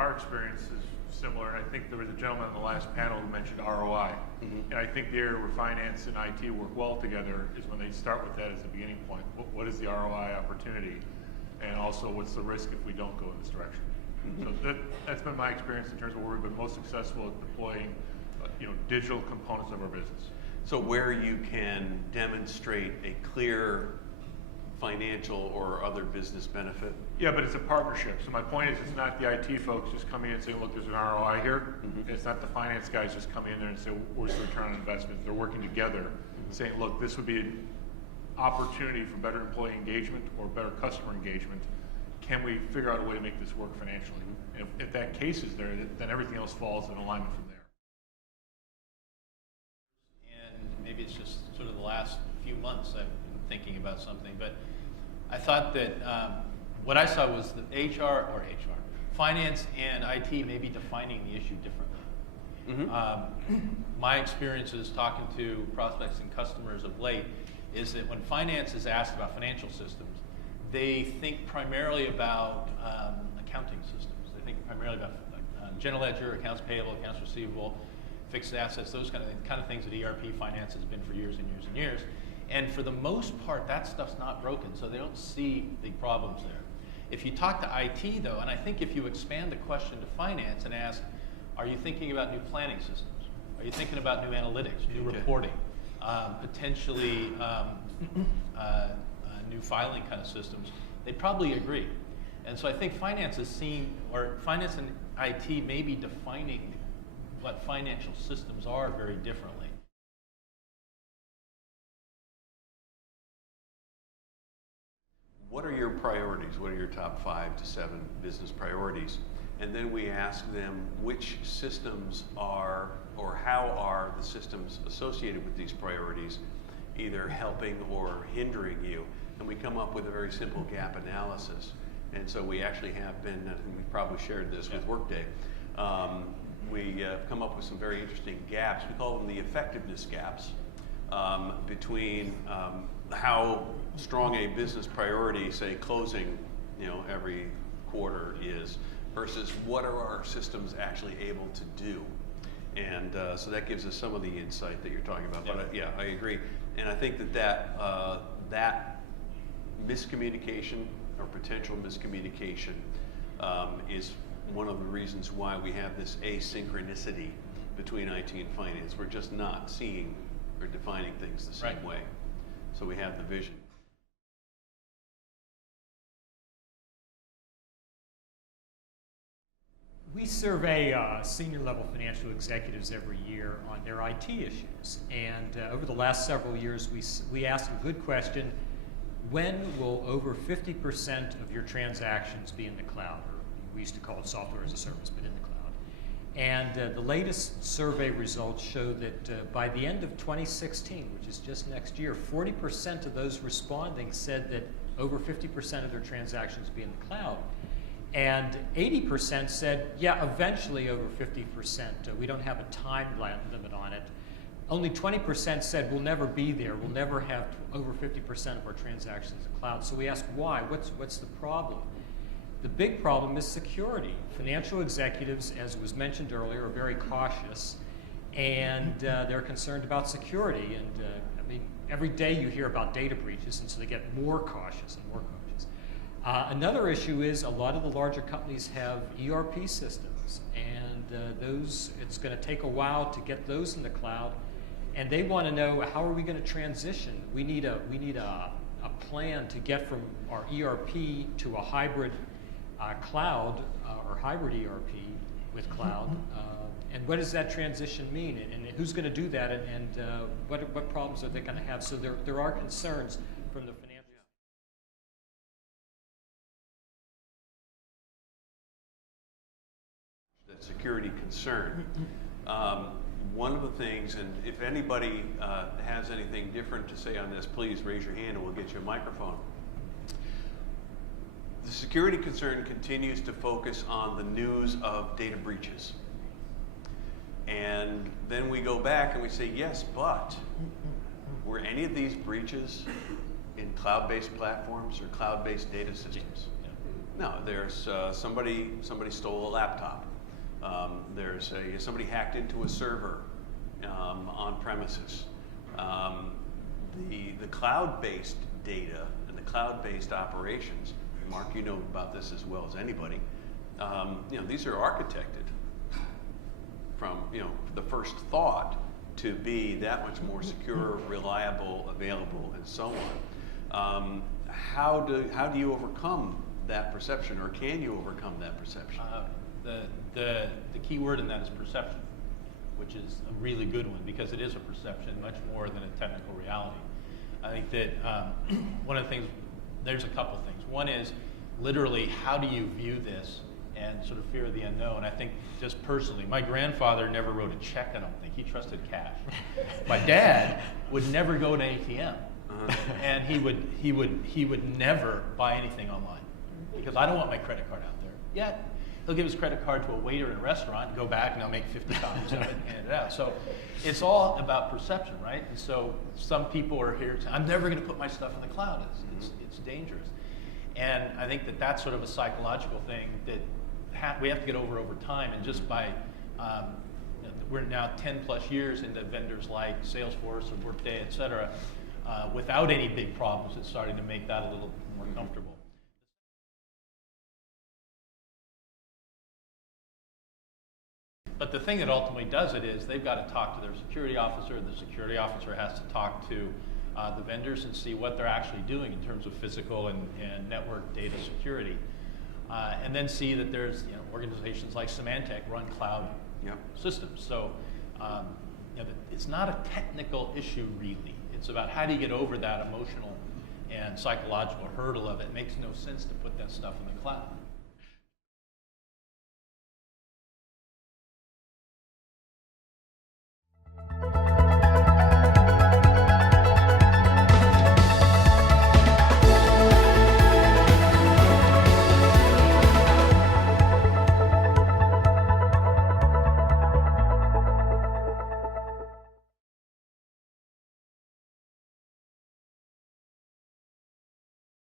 our experience is similar, and I think there was a gentleman on the last panel who mentioned ROI. And I think the area where finance and IT work well together is when they start with that as a beginning point. What is the ROI opportunity? And also, what's the risk if we don't go in this direction? So that's been my experience in terms of where we've been most successful at deploying digital components of our business. So where you can demonstrate a clear financial or other business benefit? Yeah, but it's a partnership. So my point is, it's not the IT folks just coming in and saying, look, there's an ROI here. It's not the finance guys just coming in there and saying, where's the return on investment? They're working together, saying, look, this would be an opportunity for better employee engagement or better customer engagement. Can we figure out a way to make this work financially? If that case is there, then everything else falls in alignment from there. And maybe it's just sort of the last few months I've been thinking about something, but I thought that what I saw was that finance and IT may be defining the issue differently. My experiences talking to prospects and customers of late is that when finance is asked about financial systems, they think primarily about accounting systems. They think primarily about general ledger, accounts payable, accounts receivable, fixed assets, those kind of things that ERP finance has been for years and years and years. And for the most part, that stuff's not broken, so they don't see the problems there. If you talk to IT, though, and I think if you expand the question to finance and ask, are you thinking about new planning systems? Are you thinking about new analytics, new reporting, potentially new filing kind of systems? They probably agree. And so I think finance is seen, or finance and IT may be defining what financial systems are very differently. What are your priorities? What are your top 5 to 7 business priorities? And then we ask them which systems are, or how are the systems associated with these priorities either helping or hindering you? And we come up with a very simple gap analysis. And so we actually have been, I think we probably shared this with Workday, we come up with some very interesting gaps. We call them the effectiveness gaps between how strong a business priority, say closing, every quarter is, versus what are our systems actually able to do. And so that gives us some of the insight that you're talking about. But yeah, I agree. And I think that miscommunication or potential miscommunication is one of the reasons why we have this asynchronicity between IT and finance. We're just not seeing or defining things the same way. So we have the vision. We survey senior level financial executives every year on their IT issues. And over the last several years, we asked a good question: when will over 50% of your transactions be in the cloud? Or we used to call it software as a service, but in the cloud. And the latest survey results show that by the end of 2016, which is just next year, 40% of those responding said that over 50% of their transactions be in the cloud. And 80% said, yeah, eventually over 50%. We don't have a time limit on it. Only 20% said we'll never be there. We'll never have over 50% of our transactions in the cloud. So we asked why? What's the problem? The big problem is security. Financial executives, as was mentioned earlier, are very cautious, and they're concerned about security. And I mean, every day you hear about data breaches, and so they get more cautious and more cautious. Another issue is a lot of the larger companies have ERP systems, and it's going to take a while to get those in the cloud, and they want to know, how are we going to transition? We need a plan to get from our ERP to a hybrid cloud or hybrid ERP with cloud, and what does that transition mean, and who's going to do that, and what problems are they going to have? So there are concerns from the financial. That security concern. One of the things, and if anybody has anything different to say on this, please raise your hand and we'll get you a microphone. The security concern continues to focus on the news of data breaches. And then we go back and we say, yes, but were any of these breaches in cloud-based platforms or cloud-based data systems? No, there's somebody stole a laptop. There's somebody hacked into a server on premises. The cloud-based data and the cloud-based operations, Mark, you know about this as well as anybody. These are architected from the first thought to be that much more secure, reliable, available, and so on. How do you overcome that perception, or can you overcome that perception? The key word in that is perception, which is a really good one, because it is a perception much more than a technical reality. I think that one of the things, there's a couple things. One is literally, how do you view this and sort of fear of the unknown? I think just personally, my grandfather never wrote a check, I don't think. He trusted cash. My dad would never go to an ATM. And he would never buy anything online, because I don't want my credit card out there. Yet he'll give his credit card to a waiter in a restaurant and go back and I'll make 50 copies of it and hand it out. So it's all about perception, right? And so some people are here to, I'm never going to put my stuff in the cloud. It's dangerous. And I think that that's sort of a psychological thing that we have to get over time. And just by, we're now 10 plus years into vendors like Salesforce or Workday, et cetera. Without any big problems, it's starting to make that a little more comfortable. But the thing that ultimately does it is they've got to talk to their security officer. The security officer has to talk to the vendors and see what they're actually doing in terms of physical and network data security. And then see that there's organizations like Symantec run cloud systems. So it's not a technical issue really. It's about how do you get over that emotional and psychological hurdle of it makes no sense to put that stuff in the cloud.